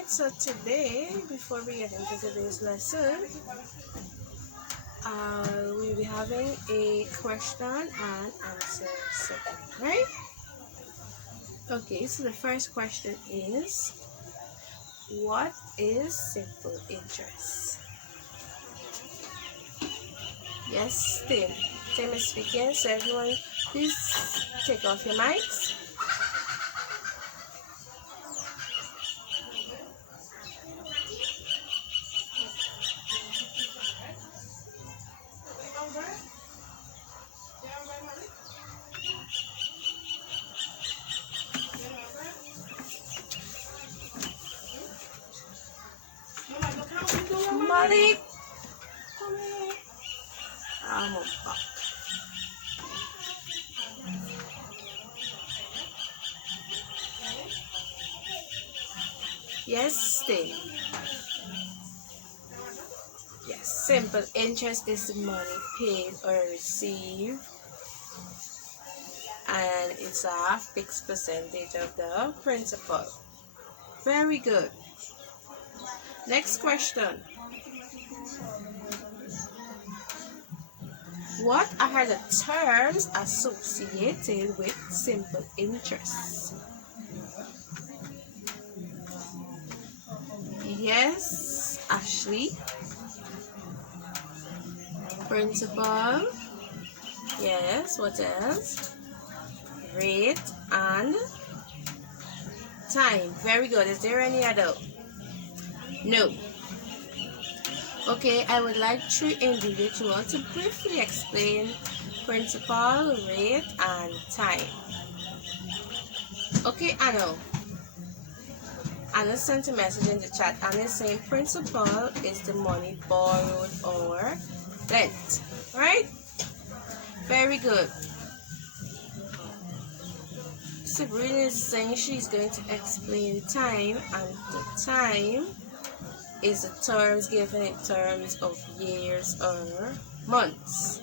Alright, so today, before we get into today's lesson, we'll be having a question and answer segment, right? Okay, so the first question is, what is simple interest? Yes, Tim. Tim is speaking, so everyone, please take off your mics. Malik, come here. I'm back. Yes, Tim. Yes, simple interest is the money paid or received, and it's a fixed percentage of the principal. Very good. Next question. What are the terms associated with simple interest? Yes, Ashley. Principal. Yes, what else? Rate and time. Very good. Is there any other? No. Okay, I would like three individuals to briefly explain principal, rate, and time. Okay, Anna. Anna sent a message in the chat. Anna is saying principal is the money borrowed or lent. Right? Very good. Sabrina is saying she's going to explain time, and the time is the terms given in terms of years or months.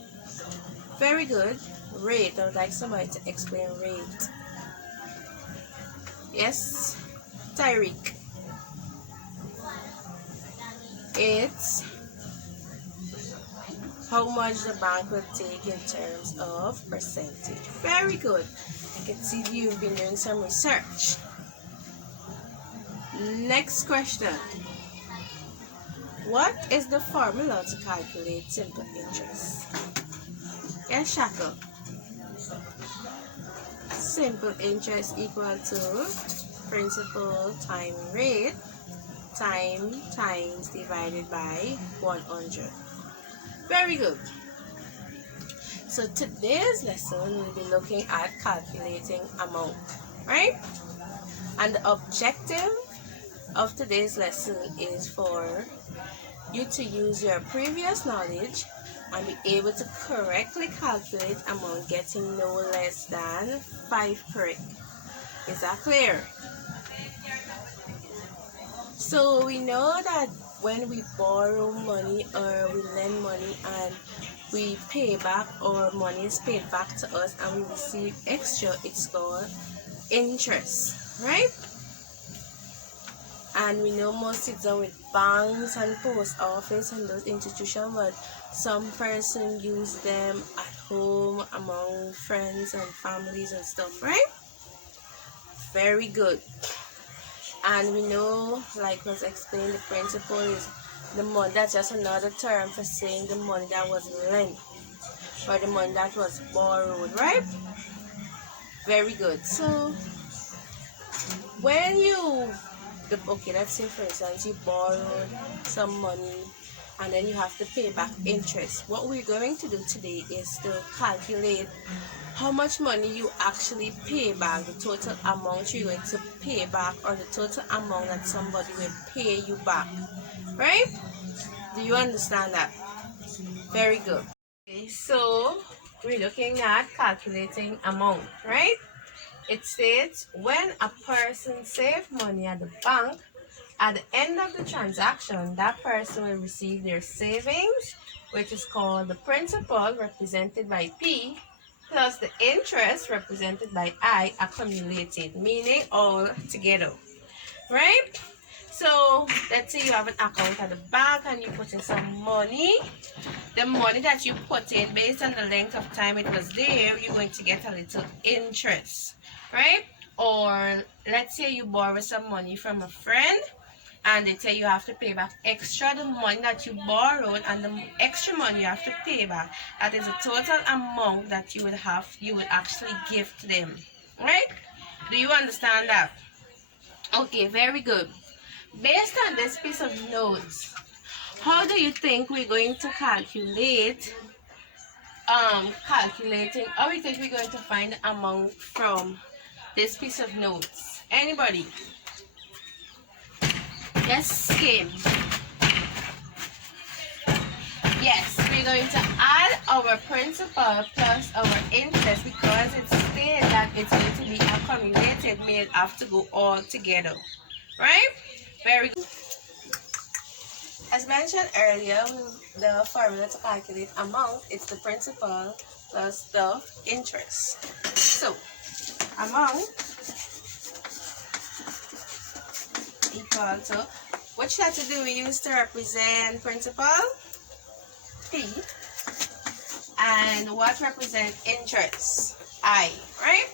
Very good. Rate. I would like somebody to explain rate. Yes, Tyreek. It's how much the bank will take in terms of percentage. Very good. I can see you've been doing some research. Next question. What is the formula to calculate simple interest? Yes, Shackle. Simple interest equal to principal times rate, time times divided by 100. Very good. So today's lesson we'll be looking at calculating amount, right? And the objective of today's lesson is for you to use your previous knowledge and be able to correctly calculate amount getting no less than 5 correct. Is that clear? So we know that when we borrow money or we lend money and we pay back, or money is paid back to us and we receive extra, it's called interest, right? And we know most it's done with banks and post office and those institutions, but some person use them at home among friends and families and stuff, right? Very good. And we know, like was explained, the principal is the money. That's just another term for saying the money that was lent or the money that was borrowed, right? Very good. So when you okay, let's say for instance you borrowed some money and then you have to pay back interest. What we're going to do today is to calculate how much money you actually pay back, the total amount you're going to pay back, or the total amount that somebody will pay you back, right? Do you understand that? Very good. Okay, so we're looking at calculating amount, right? It states when a person saves money at the bank, at the end of the transaction, that person will receive their savings, which is called the principal, represented by P, plus the interest, represented by I, accumulated, meaning all together, right? So let's say you have an account at the bank and you put in some money. The money that you put in, based on the length of time it was there, you're going to get a little interest, right? Or let's say you borrow some money from a friend and they tell you have to pay back extra the money that you borrowed, and the extra money you have to pay back, that is the total amount that you would actually give to them, right? Do you understand that? Okay, very good. Based on this piece of notes, how do you think we're going to calculate how we think we're going to find the amount from this piece of notes? Anybody? Yes, Kim. Yes, we're going to add our principal plus our interest, because it's stated that it's going to be accumulated, may have to go all together, right? Very good. As mentioned earlier, the formula to calculate amount is the principal plus the interest. So, amount equal to, which letter do we use to represent principal? P. And what represents interest? I, right?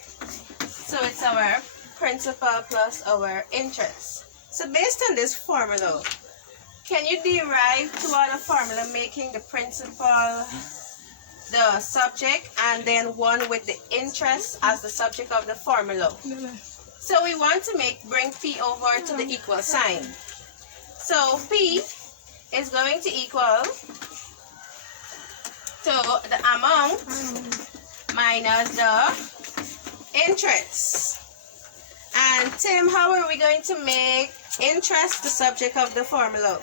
So it's our principal plus our interest. So based on this formula, can you derive two other formula making the principal the subject and then one with the interest as the subject of the formula? So we want to bring P over to the equal sign. So P is going to equal to the amount minus the interest. And Tim, how are we going to make interest the subject of the formula?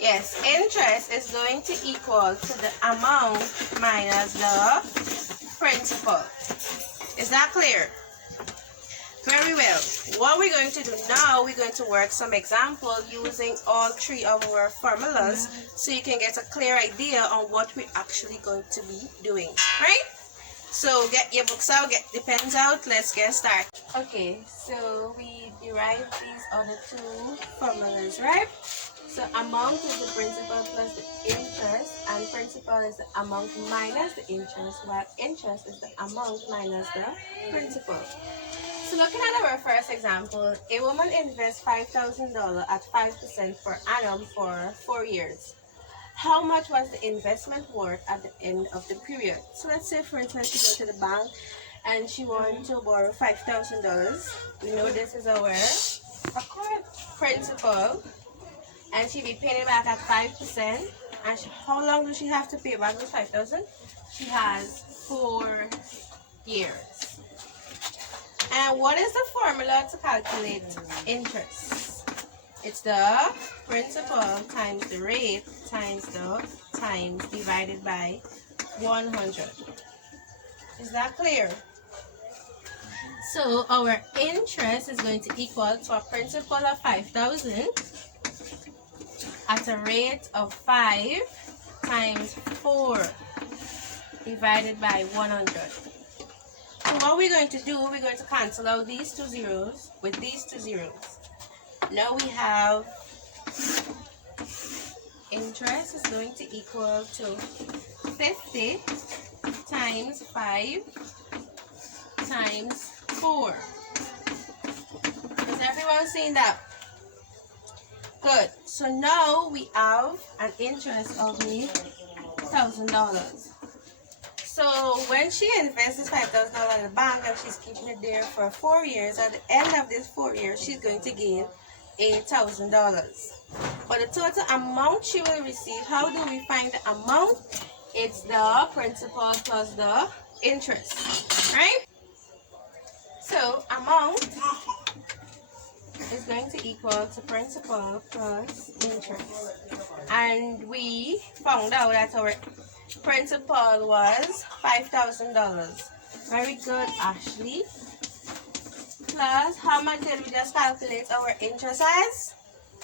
Yes, interest is going to equal to the amount minus the principal. Is that clear? Very well. What we're going to do now, we're going to work some example using all three of our formulas so you can get a clear idea on what we're actually going to be doing, right? So get your books out, get the pens out, let's get started. Okay, so we derived these other two formulas, right? So amount is the principal plus the interest, and principal is the amount minus the interest, while interest is the amount minus the principal. So looking at our first example, a woman invests $5,000 at 5% per annum for 4 years. How much was the investment worth at the end of the period? So let's say, for instance, she goes to the bank and she wants to borrow $5,000. We know this is our principal, and she'll be paying it back at 5%. And how long does she have to pay back the 5,000? She has 4 years. And what is the formula to calculate interest? It's the principal times the rate times the times divided by 100. Is that clear? So our interest is going to equal to a principal of 5,000 at a rate of 5 times 4 divided by 100. So what we're going to do, we're going to cancel out these two zeros with these two zeros. Now we have interest is going to equal to 50 times 5 times 4. Is everyone seeing that? Good. So now we have an interest of $1,000. So when she invests this $5,000 in the bank and she's keeping it there for 4 years, at the end of this 4 years, she's going to gain $8,000. But the total amount she will receive, how do we find the amount? It's the principal plus the interest, right? So amount is going to equal to principal plus interest. And we found out that our principal was $5,000. Very good, Ashley. Plus, how much did we just calculate our interest as?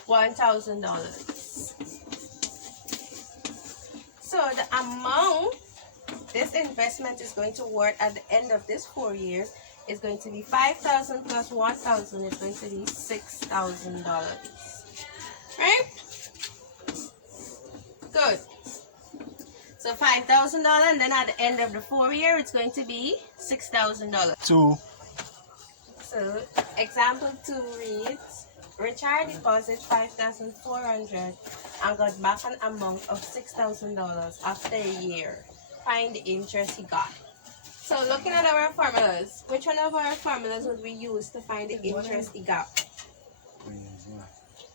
$1,000. So the amount this investment is going to worth at the end of this 4 years is going to be 5,000 plus 1,000 is going to be $6,000. Right? Good. So $5,000, and then at the end of the 4 year, it's going to be $6,000. 2. So example 2 reads, Richard deposited 5,400 and got back an amount of $6,000 after a year. Find the interest he got. So looking at our formulas, which one of our formulas would we use to find the interest he got?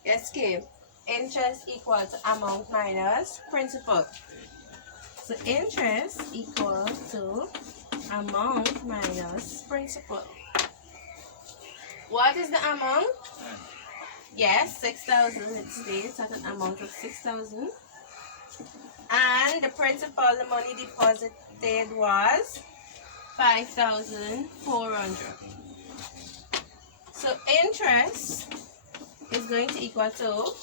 Yes, Kim. Interest equal to amount minus principal. So interest equal to amount minus principal. What is the amount? Yes, 6,000. It states at an amount of 6,000. And the principal, the money deposited was 5,400. So interest is going to equal to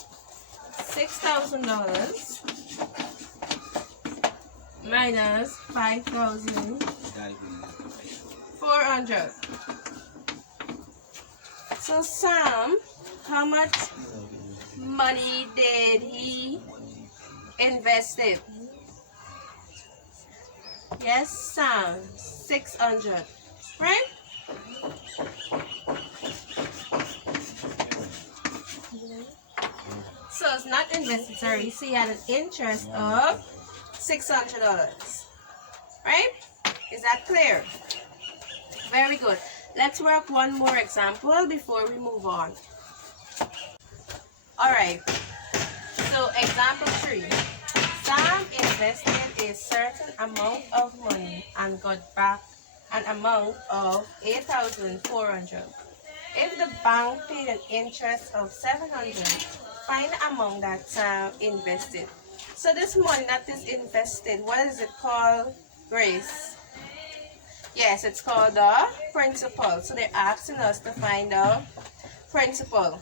$6,000 minus 5,400. So Sam, how much money did he invest in? Yes, Sam, 600, right? So it's not invested, sorry. So he had an interest of $600, right? Is that clear? Very good. Let's work one more example before we move on. Alright, so example 3. Sam invested a certain amount of money and got back an amount of 8,400. If the bank paid an interest of 700, find the amount that Sam invested. So this money that is invested, what is it called, Grace? Yes, it's called the principal. So they're asking us to find the principal.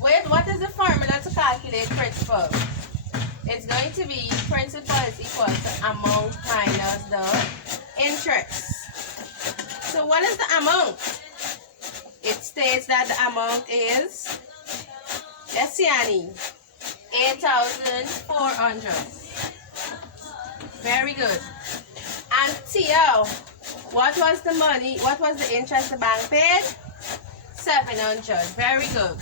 Wait, what is the formula to calculate principal? It's going to be principal is equal to amount minus the interest. So what is the amount? It states that the amount is, yes, Yanni, 8,400. Very good. And Tia, what was the money? What was the interest the bank paid? 700. Very good.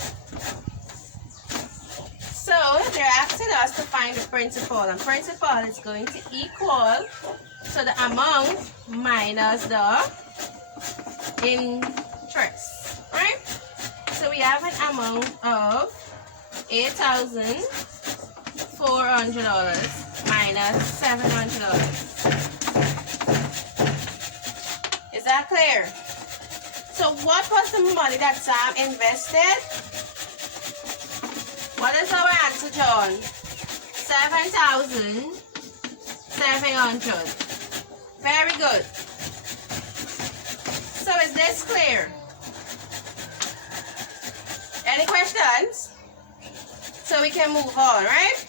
So they're asking us to find the principal, and principal is going to equal to the amount minus the interest, right? So we have an amount of $8,400 minus $700. Is that clear? So what was the money that Sam invested? What is our answer, John? 7,700. Very good. So is this clear? Any questions? So we can move on, right?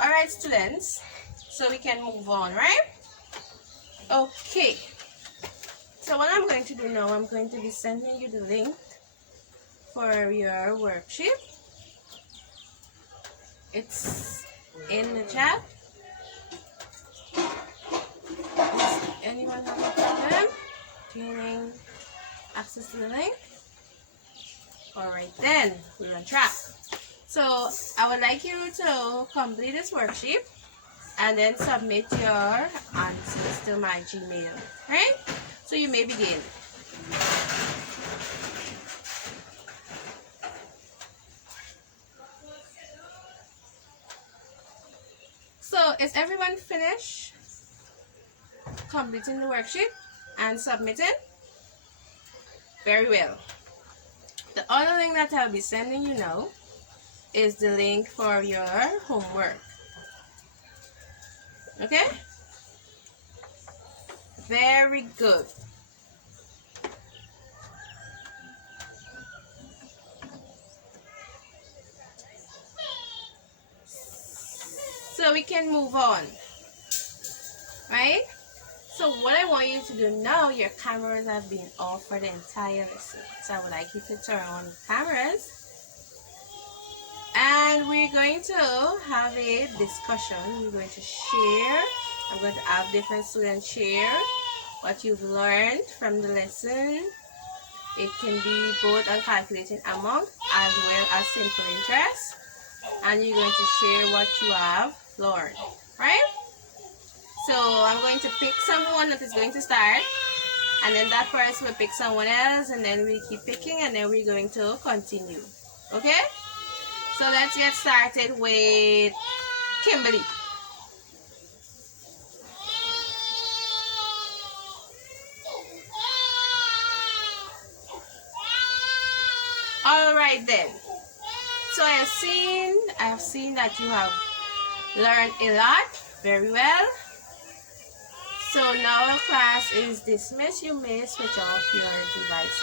Alright, students. So we can move on, right? Okay. So what I'm going to do now, I'm going to be sending you the link for your worksheet. It's in the chat. Does anyone have a problem gaining access to the link? Alright then, we're on track. So I would like you to complete this worksheet and then submit your answers to my Gmail, right? So you may begin. So is everyone finished completing the worksheet and submitting? Very well. The other link that I'll be sending you now is the link for your homework. Okay? Very good. So we can move on, right? So what I want you to do now, your cameras have been off for the entire lesson. So I would like you to turn on the cameras. And we're going to have a discussion. We're going to share. I'm going to have different students share what you've learned from the lesson. It can be both on calculating amount as well as simple interest. And you're going to share what you have learned, right? So I'm going to pick someone that is going to start, and then that person will pick someone else, and then we keep picking, and then we're going to continue. Okay? So let's get started with Kimberly. Alright then. So I have seen that you have learned a lot. Very well. So now our class is dismissed. You may switch off your devices.